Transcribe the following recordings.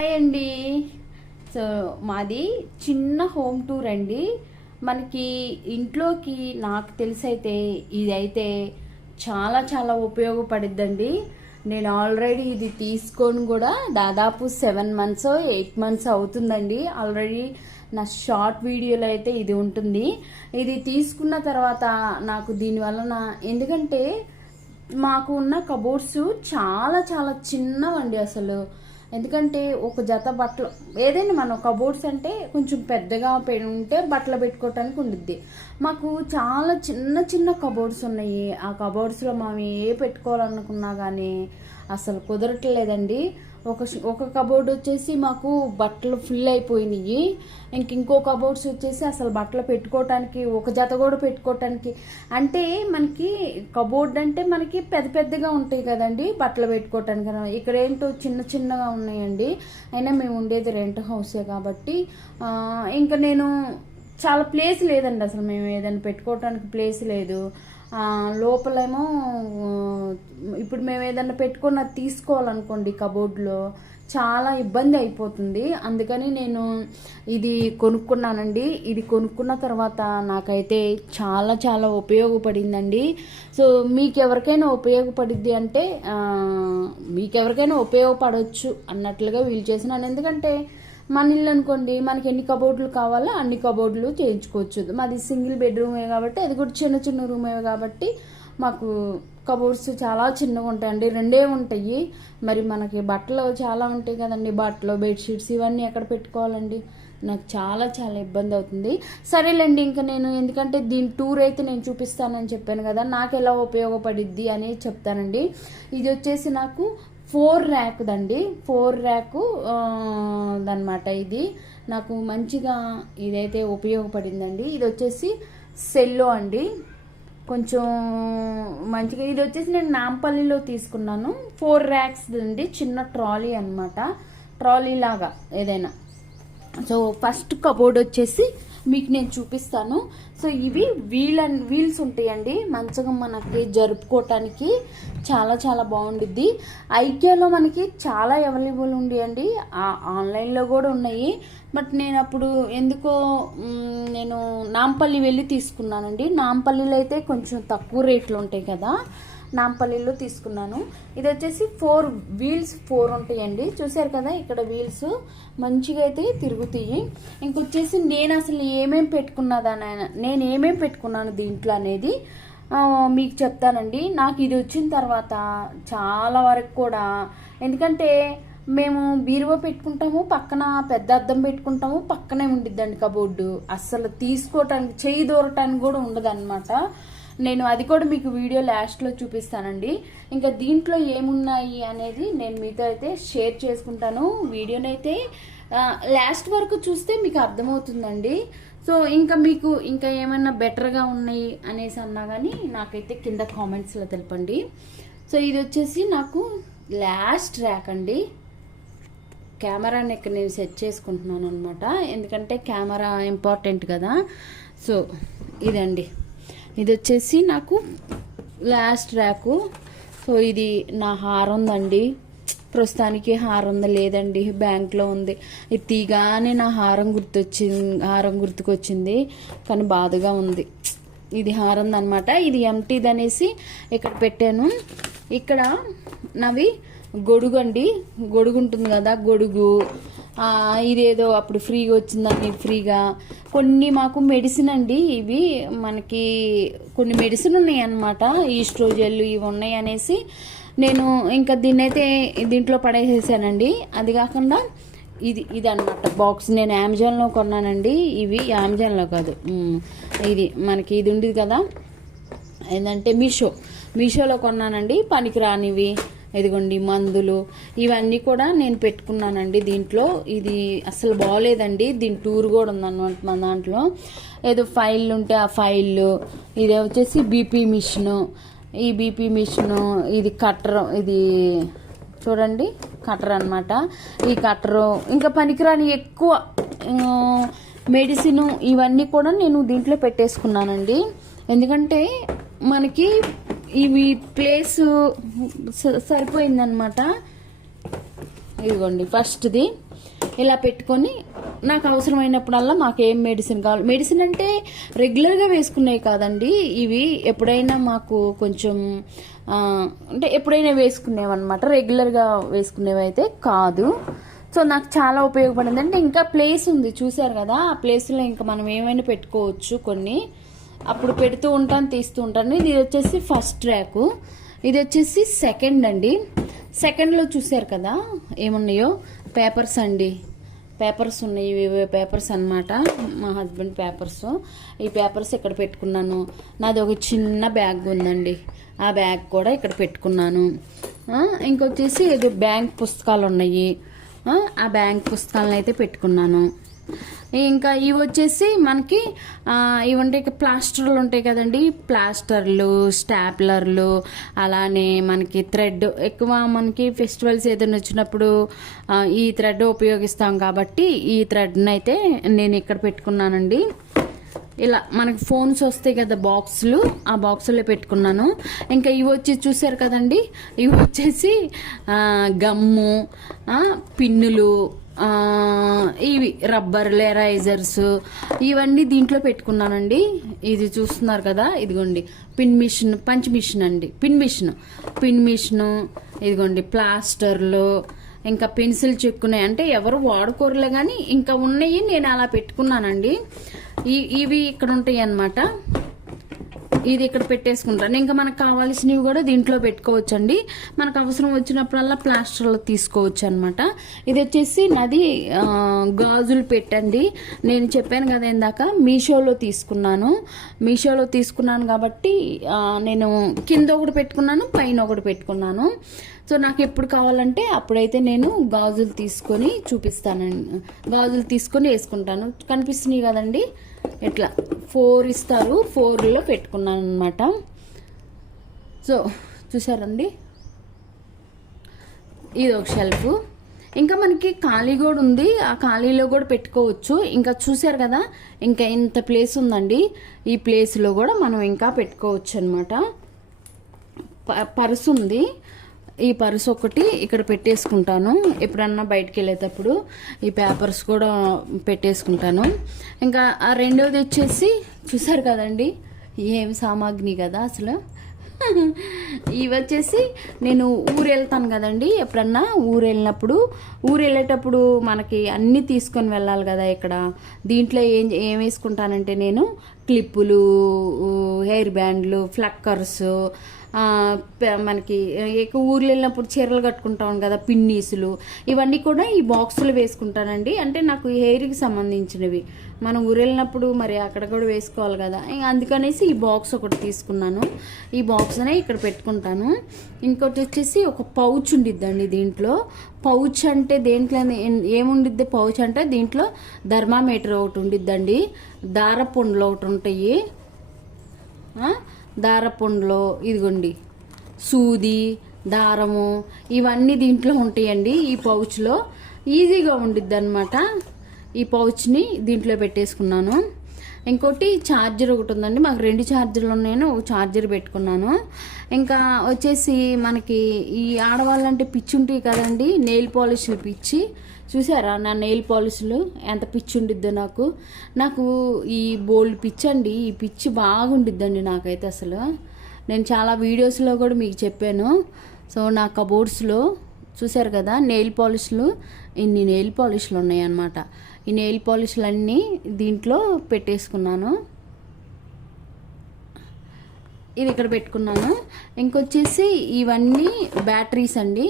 Hi అండి. So మాది చిన్న హోమ్ టూర్ అండి. మనకి ఇంట్లోకి నాకు తెలిసైతే ఇదైతే చాలా చాలా ఉపయోగపడిద్దండి. నేను ఆల్రెడీ ఇది తీసుకొని కూడా దాదాపు సెవెన్ మంత్స్ ఎయిట్ మంత్స్ అవుతుందండి. ఆల్రెడీ నా షార్ట్ వీడియోలో అయితే ఇది ఉంటుంది. ఇది తీసుకున్న తర్వాత నాకు దీని వలన ఎందుకంటే మాకు ఉన్న కబోర్డ్స్ చాలా చాలా చిన్నవండి అసలు. ఎందుకంటే ఒక జత బట్టలు ఏదైనా మనం కబోర్డ్స్ అంటే కొంచెం పెద్దగా ఉంటే బట్టలు పెట్టుకోవటానికి ఉండిద్ది. మాకు చాలా చిన్న చిన్న కబోర్డ్స్ ఉన్నాయి. ఆ కబోర్డ్స్లో మేము ఏ పెట్టుకోవాలనుకున్నా కానీ అసలు కుదరట్లేదండి. ఒక ఒక కబోర్డ్ వచ్చేసి మాకు బట్టలు ఫుల్ అయిపోయినాయి. ఇంక ఇంకో కబోర్డ్స్ వచ్చేసి అసలు బట్టలు పెట్టుకోవటానికి ఒక జత కూడా పెట్టుకోవటానికి అంటే మనకి కబోర్డ్ అంటే మనకి పెద్ద పెద్దగా ఉంటాయి కదండి బట్టలు పెట్టుకోవటానికి ఇక్కడ ఏంటో చిన్న చిన్నగా ఉన్నాయండి. అయినా మేము ఉండేది రెంట్ హౌసే కాబట్టి ఇంకా నేను చాలా ప్లేస్ లేదండి అసలు మేము ఏదైనా పెట్టుకోవటానికి ప్లేస్ లేదు. లోపలేమో ఇప్పుడు మేము ఏదైనా పెట్టుకున్న తీసుకోవాలనుకోండి కబోర్డ్లో చాలా ఇబ్బంది అయిపోతుంది. అందుకని నేను ఇది కొనుక్కున్నానండి. ఇది కొనుక్కున్న తర్వాత నాకైతే చాలా చాలా ఉపయోగపడిందండి. సో మీకు ఎవరికైనా ఉపయోగపడిద్ది అంటే మీకు ఎవరికైనా ఉపయోగపడవచ్చు అన్నట్లుగా వీలు చేసినాను. ఎందుకంటే మన ఇల్లు అనుకోండి మనకి ఎన్ని కబోర్డులు కావాలో అన్ని కబోర్డులు చేయించుకోవచ్చు. మాది సింగిల్ బెడ్రూమే కాబట్టి అది కూడా చిన్న చిన్న రూమే కాబట్టి మాకు కబోర్డ్స్ చాలా చిన్నగా ఉంటాయండి. రెండే ఉంటాయి. మరి మనకి బట్టలు చాలా ఉంటాయి కదండి. బట్టలు బెడ్షీట్స్ ఇవన్నీ ఎక్కడ పెట్టుకోవాలండి? నాకు చాలా చాలా ఇబ్బంది అవుతుంది. సరేలేండి ఇంకా నేను ఎందుకంటే దీని టూర్ అయితే నేను చూపిస్తానని చెప్పాను కదా నాకు ఎలా ఉపయోగపడిద్ది అని చెప్తానండి. ఇది వచ్చేసి నాకు ఫోర్ ర్యాక్ దండి. ఫోర్ ర్యాకు దనమాట ఇది. నాకు మంచిగా ఇదైతే ఉపయోగపడిందండి. ఇది వచ్చేసి సెల్లో అండి. కొంచెం మంచిగా ఇది వచ్చేసి నేను నాంపల్లిలో తీసుకున్నాను. ఫోర్ ర్యాక్స్ అండి చిన్న ట్రాలీ అన్నమాట. ట్రాలీ లాగా ఏదైనా. సో ఫస్ట్ కబోర్డ్ వచ్చేసి మీకు నేను చూపిస్తాను. సో ఇవి వీల్ అండ్ వీల్స్ ఉంటాయండి. మంచిగా మనకి జరుపుకోవటానికి చాలా చాలా బాగుండిద్ది. ఐక్యాలో మనకి చాలా అవైలబుల్ ఉండి ఆన్లైన్లో కూడా ఉన్నాయి. బట్ నేను అప్పుడు ఎందుకో నేను నాంపల్లి వెళ్ళి తీసుకున్నానండి. నాంపల్లిలో అయితే కొంచెం తక్కువ రేట్లు ఉంటాయి కదా. నాంపల్లిలో తీసుకున్నాను. ఇది వచ్చేసి ఫోర్ వీల్స్ ఫోర్ ఉంటాయండి. చూసారు కదా ఇక్కడ వీల్స్ మంచిగా అయితే తిరుగుతాయి. ఇంకొచ్చేసి నేను అసలు ఏమేమి పెట్టుకున్నదాని నేను ఏమేమి పెట్టుకున్నాను దీంట్లో అనేది మీకు చెప్తానండి. నాకు ఇది వచ్చిన తర్వాత చాలా వరకు కూడా ఎందుకంటే మేము బీరువా పెట్టుకుంటాము పక్కన పెద్ద అద్దం పెట్టుకుంటాము పక్కనే ఉండిద్దండి కబోర్డు. అస్సలు తీసుకోవటానికి చేయి దూరటానికి కూడా ఉండదు నేను అది కూడా మీకు వీడియో లాస్ట్లో చూపిస్తానండి. ఇంకా దీంట్లో ఏమున్నాయి అనేది నేను మీతో అయితే షేర్ చేసుకుంటాను. వీడియోనైతే లాస్ట్ వరకు చూస్తే మీకు అర్థమవుతుందండి. సో ఇంకా మీకు ఇంకా ఏమైనా బెటర్గా ఉన్నాయి అనేసి అన్నా కానీ నాకైతే కింద కామెంట్స్లో తెలపండి. సో ఇది వచ్చేసి నాకు లాస్ట్ ర్యాక్ అండి. కెమెరాని ఇక్కడ నేను సెట్ చేసుకుంటున్నాను అనమాట ఎందుకంటే కెమెరా ఇంపార్టెంట్ కదా. సో ఇదండి. ఇది వచ్చేసి నాకు లాస్ట్ ర్యాకు సో ఇది నా హారం ఉందండి ప్రస్తుతానికి హారం ఉంది లేదండి. బ్యాంక్లో ఉంది. ఇది తీగానే నా హారం గుర్తొచ్చింది హారం గుర్తుకొచ్చింది. కానీ బాధగా ఉంది. ఇది హారం అనమాట ఇది ఎంటీది అనేసి ఇక్కడ పెట్టాను. ఇక్కడ నవి గొడుగు అండి గొడుగు ఉంటుంది కదా గొడుగు. ఇదేదో అప్పుడు ఫ్రీగా వచ్చిందని ఫ్రీగా. కొన్ని మాకు మెడిసిన్ అండి ఇవి. మనకి కొన్ని మెడిసిన్ ఉన్నాయి అన్నమాట ఈస్ట్రోజెల్ ఇవి ఉన్నాయి అనేసి. నేను ఇంకా దీన్నైతే దీంట్లో పడేసేసానండి. అది కాకుండా ఇది ఇది అనమాట బాక్స్ నేను అమెజాన్లో కొన్నానండి. ఇవి అమెజాన్లో కాదు. ఇది మనకి ఇది ఉండేది కదా. ఏంటంటే మీషో మీషోలో కొన్నానండి. పనికిరానివి. ఇదిగోండి మందులు ఇవన్నీ కూడా నేను పెట్టుకున్నానండి దీంట్లో. ఇది అసలు బాగోలేదండి దీని టూర్ కూడా ఉందన్నమాట మన దాంట్లో. ఏదో ఫైల్ ఉంటే ఆ ఫైల్ ఇది వచ్చేసి బీపీ మిషన్. ఈ బీపీ మిషన్ ఇది కట్టర్ ఇది చూడండి కట్టర్ అన్నమాట. ఈ కట్టరు ఇంకా పనికిరాని ఎక్కువ మెడిసిన్ ఇవన్నీ కూడా నేను దీంట్లో పెట్టేసుకున్నానండి. ఎందుకంటే మనకి ఇవి ప్లేస్ సరిపోయిందనమాట ఇదిగోండి ఫస్ట్ది ఇలా పెట్టుకొని నాకు అవసరమైనప్పుడల్లా మాకు ఏం మెడిసిన్ కావాలి. మెడిసిన్ అంటే రెగ్యులర్గా వేసుకునేవి కాదండి. ఇవి ఎప్పుడైనా మాకు కొంచెం అంటే ఎప్పుడైనా వేసుకునేవన్నమాట. రెగ్యులర్గా వేసుకునేవి అయితే కాదు. సో నాకు చాలా ఉపయోగపడింది. అంటే ఇంకా ప్లేస్ ఉంది చూశారు కదా. ఆ ప్లేస్లో ఇంకా మనం ఏమైనా పెట్టుకోవచ్చు కొన్ని. అప్పుడు పెడుతూ ఉంటాను తీస్తూ ఉంటాను. ఇది వచ్చేసి ఫస్ట్ ర్యాకు ఇది వచ్చేసి సెకండ్ అండి. సెకండ్లో చూశారు కదా ఏమున్నాయో? పేపర్స్ అండి. పేపర్స్ ఉన్నాయి ఇవి పేపర్స్ అన్నమాట. మా హస్బెండ్ పేపర్స్ ఈ పేపర్స్ ఇక్కడ పెట్టుకున్నాను. నాది ఒక చిన్న బ్యాగ్ ఉందండి. ఆ బ్యాగ్ కూడా ఇక్కడ పెట్టుకున్నాను. ఇంకొచ్చేసి ఇది బ్యాంక్ పుస్తకాలు ఉన్నాయి. ఆ, ఆ బ్యాంక్ పుస్తకాలను అయితే పెట్టుకున్నాను. ఇంకా ఇవి వచ్చేసి మనకి ఇవి ఉంటాయి ప్లాస్టర్లు ఉంటాయి కదండి. ప్లాస్టర్లు స్టాప్లర్లు అలానే మనకి థ్రెడ్. ఎక్కువ మనకి ఫెస్టివల్స్ ఏదైనా వచ్చినప్పుడు ఈ థ్రెడ్ ఉపయోగిస్తాం కాబట్టి ఈ థ్రెడ్ని అయితే నేను ఇక్కడ పెట్టుకున్నానండి. ఇలా మనకి ఫోన్స్ వస్తాయి కదా బాక్సులు ఆ బాక్సులో పెట్టుకున్నాను. ఇంకా ఇవి వచ్చి చూసారు కదండి. ఇవి వచ్చేసి గమ్ము పిన్నులు ఇవి రబ్బర్ ఎరైజర్స్ ఇవన్నీ దీంట్లో పెట్టుకున్నానండి. ఇది చూస్తున్నారు కదా ఇదిగోండి. పిన్ మిషన్ పంచ్ మిషన్ అండి. పిన్ మిషన్ పిన్ మిషను ఇదిగోండి ప్లాస్టర్లు ఇంకా పెన్సిల్ చెక్కున్నాయి అంటే ఎవరు వాడుకోరులే కానీ ఇంకా ఉన్నాయి నేను అలా పెట్టుకున్నానండి. ఇవి ఇక్కడ ఉంటాయి అన్నమాట ఇది ఇక్కడ పెట్టేసుకుంటాను. ఇంకా మనకు కావాల్సినవి కూడా దీంట్లో పెట్టుకోవచ్చు అండి మనకు అవసరం వచ్చినప్పుడల్లా ప్లాస్టర్లో తీసుకోవచ్చు అనమాట ఇది వచ్చేసి నాది గాజులు పెట్టండి. నేను చెప్పాను కదా ఇందాక మీషోలో తీసుకున్నాను. మీషోలో తీసుకున్నాను కాబట్టి నేను కింద ఒకటి పెట్టుకున్నాను పైన ఒకటి పెట్టుకున్నాను. సో నాకు ఎప్పుడు కావాలంటే అప్పుడైతే నేను గాజులు తీసుకొని చూపిస్తానండి. గాజులు తీసుకొని వేసుకుంటాను. కనిపిస్తున్నాయి కదండి? ఇట్లా ఫోర్ ఇస్తారు. ఫోర్లో పెట్టుకున్నాను అనమాట సో చూసారండి ఇది ఒక షెల్ఫ్. ఇంకా మనకి ఖాళీ కూడా ఉంది. ఆ ఖాళీలో కూడా పెట్టుకోవచ్చు. ఇంకా చూసారు కదా ఇంకా ఇంత ప్లేస్ ఉందండి. ఈ ప్లేస్లో కూడా మనం ఇంకా పెట్టుకోవచ్చు అనమాట పర్స్ ఉంది. ఈ పర్స్ ఒకటి ఇక్కడ పెట్టేసుకుంటాను. ఎప్పుడన్నా బయటికి వెళ్ళేటప్పుడు ఈ పేపర్స్ కూడా పెట్టేసుకుంటాను. ఇంకా ఆ రెండోది వచ్చేసి చూసారు కదండి ఏం సామాగ్రి కదా అసలు. ఇవి వచ్చేసి నేను ఊరు వెళ్తాను కదండి ఎప్పుడన్నా ఊరు వెళ్ళినప్పుడు ఊరు వెళ్ళేటప్పుడు మనకి అన్నీ తీసుకొని వెళ్ళాలి కదా ఇక్కడ. దీంట్లో ఏం ఏం వేసుకుంటానంటే నేను క్లిప్పులు హెయిర్ బ్యాండ్లు ఫ్లక్కర్స్ మనకి ఎక్కువ ఊర్లు వెళ్ళినప్పుడు చీరలు కట్టుకుంటాం కదా పిన్నీసులు. ఇవన్నీ కూడా ఈ బాక్సులు వేసుకుంటానండి. అంటే నాకు హెయిర్కి సంబంధించినవి. మనం ఊరు వెళ్ళినప్పుడు మరి అక్కడ కూడా వేసుకోవాలి కదా. అందుకనేసి ఈ బాక్స్ ఒకటి తీసుకున్నాను. ఈ బాక్స్ అనే ఇక్కడ పెట్టుకుంటాను. ఇంకోటి వచ్చేసి ఒక పౌచ్ ఉండిద్దండి దీంట్లో. పౌచ్ అంటే దేంట్లో ఏముండిద్ది పౌచ్ అంటే దీంట్లో ధర్మామీటర్ ఒకటి ఉండిద్దండి. దారపుండ్లు ఒకటి ఉంటాయి. దారపుండ్లో ఇదిగోండి సూది దారము ఇవన్నీ దీంట్లో ఉంటాయండి ఈ పౌచ్లో. ఈజీగా ఉండిద్ది అనమాట ఈ పౌచ్ని దీంట్లో పెట్టేసుకున్నాను. ఇంకోటి ఛార్జర్ ఒకటి ఉందండి మాకు రెండు ఛార్జర్లు ఉన్నాయని ఒక ఛార్జర్ పెట్టుకున్నాను. ఇంకా వచ్చేసి మనకి ఈ ఆడవాళ్ళంటే పిచ్చి ఉంటాయి కదండి నెయిల్ పాలిష్లు పిచ్చి. చూసారా నా నెయిల్ పాలిష్లు ఎంత పిచ్చి ఉండిద్దో నాకు. నాకు ఈ బోల్డ్ పిచ్చి అండి ఈ పిచ్చి బాగుండిద్దండి నాకైతే అసలు. నేను చాలా వీడియోస్లో కూడా మీకు చెప్పాను. సో నా కబోర్డ్స్లో చూసారు కదా నెయిల్ పాలిష్లు ఇన్ని నెయిల్ పాలిష్లు ఉన్నాయి అన్నమాట ఈ నెయిల్ పాలిష్లు అన్నీ దీంట్లో పెట్టేసుకున్నాను. ఇది ఇక్కడ పెట్టుకున్నాను. ఇంకొచ్చేసి ఇవన్నీ బ్యాటరీస్ అండి.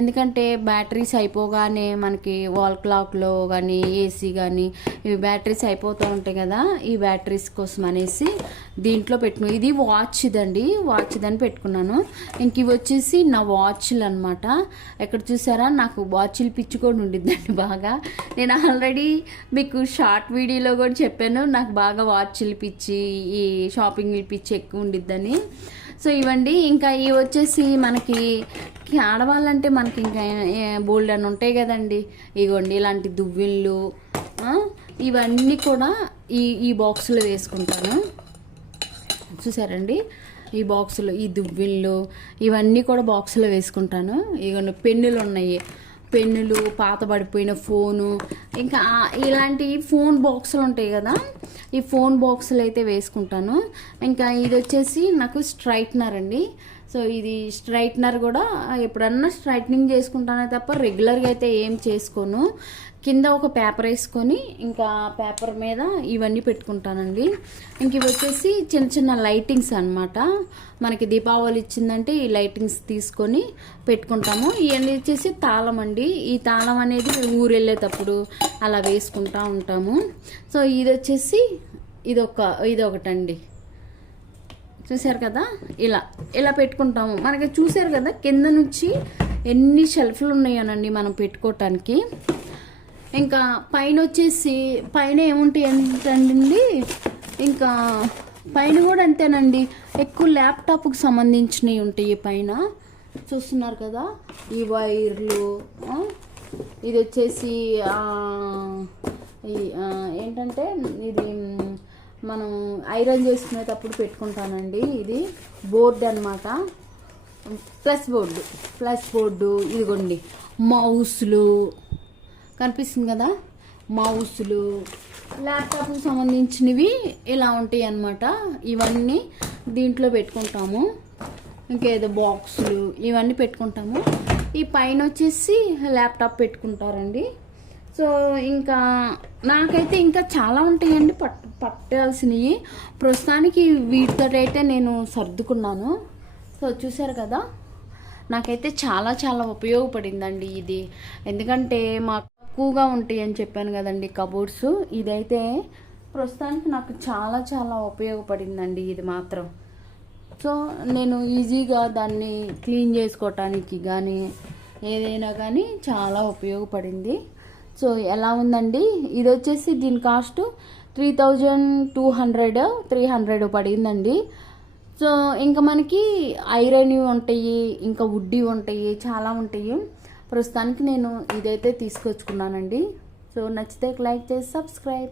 ఎందుకంటే బ్యాటరీస్ అయిపోగానే మనకి వాల్ క్లాక్లో కానీ ఏసీ కానీ ఇవి బ్యాటరీస్ అయిపోతూ ఉంటాయి కదా ఈ బ్యాటరీస్ కోసం అనేసి దీంట్లో పెట్టుకు ఇది వాచ్ ఇదండి. వాచ్ ఇదని పెట్టుకున్నాను. ఇంక ఇవి వచ్చేసి నా వాచ్లు అనమాట ఎక్కడ చూసారా? నాకు వాచ్లు పిచ్చి కూడా ఉండిద్దండి బాగా. నేను ఆల్రెడీ మీకు షార్ట్ వీడియోలో కూడా చెప్పాను. నాకు బాగా వాచ్లు పిచ్చి ఈ షాపింగ్ పిచ్చి ఎక్కువ ఉండిద్దని. సో ఇవండి ఇంకా ఇవి వచ్చేసి మనకి ఆడవాళ్ళంటే మనకి ఇంకా బోల్డ్ అని ఉంటాయి కదండి. ఇగోండి ఇలాంటి దువ్విళ్ళు ఇవన్నీ కూడా ఈ ఈ బాక్స్లో వేసుకుంటాను. చూసారండి? ఈ బాక్సులు ఈ దువ్విళ్ళు ఇవన్నీ కూడా బాక్సులో వేసుకుంటాను. ఇవన్నీ పెన్నులు ఉన్నాయి. పెన్నులు పాత పడిపోయిన ఫోను ఇంకా ఇలాంటి ఫోన్ బాక్సులు ఉంటాయి కదా ఈ ఫోన్ బాక్సులు అయితే వేసుకుంటాను. ఇంకా ఇది వచ్చేసి నాకు స్ట్రైట్నర్ అండి. సో ఇది స్ట్రైట్నర్ కూడా ఎప్పుడన్నా స్ట్రైట్నింగ్ చేసుకుంటానే తప్ప రెగ్యులర్గా అయితే ఏం చేసుకోను. కింద ఒక పేపర్ వేసుకొని ఇంకా పేపర్ మీద ఇవన్నీ పెట్టుకుంటానండి. ఇంక ఇవి వచ్చేసి చిన్న చిన్న లైటింగ్స్ అన్నమాట. మనకి దీపావళి ఇచ్చిందంటే ఈ లైటింగ్స్ తీసుకొని పెట్టుకుంటాము. ఇవన్నీ వచ్చేసి తాళం అండి. ఈ తాళం అనేది ఊరు వెళ్ళేటప్పుడు అలా వేసుకుంటా ఉంటాము. సో ఇది వచ్చేసి ఇదొక ఇదొకటండి. చూశారు కదా? ఇలా ఇలా పెట్టుకుంటాము. మనకి చూశారు కదా? కింద నుంచి ఎన్ని షెల్ఫ్లు ఉన్నాయోనండి మనం పెట్టుకోవటానికి ఇంకా పైన వచ్చేసి పైన ఏముంటాయి ఏంటండి? ఇంకా పైన కూడా అంతేనండి. ఎక్కువ ల్యాప్టాప్కి సంబంధించినవి ఉంటాయి పైన. చూస్తున్నారు కదా? ఈ వైర్లు ఇది వచ్చేసి ఏంటంటే ఇది మనం ఐరన్ చేసుకునేటప్పుడు పెట్టుకుంటానండి. ఇది బోర్డు అన్నమాట. ప్లస్ బోర్డు ప్లస్ బోర్డు ఇదిగోండి. మౌస్లు కనిపిస్తుంది కదా? మౌసులు ల్యాప్టాప్కి సంబంధించినవి ఇలా ఉంటాయి అన్నమాట. ఇవన్నీ దీంట్లో పెట్టుకుంటాము. ఇంకేదో బాక్సులు ఇవన్నీ పెట్టుకుంటాము. ఈ పైన వచ్చేసి ల్యాప్టాప్ పెట్టుకుంటారండి. సో ఇంకా నాకైతే ఇంకా చాలా ఉంటాయండి పట్ పట్టాల్సినవి. ప్రస్తుతానికి వీటితో అయితే నేను సర్దుకున్నాను. సో చూసారు కదా? నాకైతే చాలా చాలా ఉపయోగపడిందండి ఇది. ఎందుకంటే మాకు తక్కువగా ఉంటాయి అని చెప్పాను కదండి కబోర్డ్స్. ఇదైతే ప్రస్తుతానికి నాకు చాలా చాలా ఉపయోగపడిందండి ఇది మాత్రం. సో నేను ఈజీగా దాన్ని క్లీన్ చేసుకోవటానికి కానీ ఏదైనా కానీ చాలా ఉపయోగపడింది. సో ఎలా ఉందండి? ఇది వచ్చేసి దీని cost three thousand two hundred three hundred పడిందండి. సో ఇంకా మనకి ఐరన్ ఉంటాయి ఇంకా వుడ్డి ఉంటాయి చాలా ఉంటాయి. ప్రస్తుతానికి నేను ఇదైతే తీసుకొచ్చుకున్నానండి. సో నచ్చితే లైక్ చేసి సబ్స్క్రైబ్.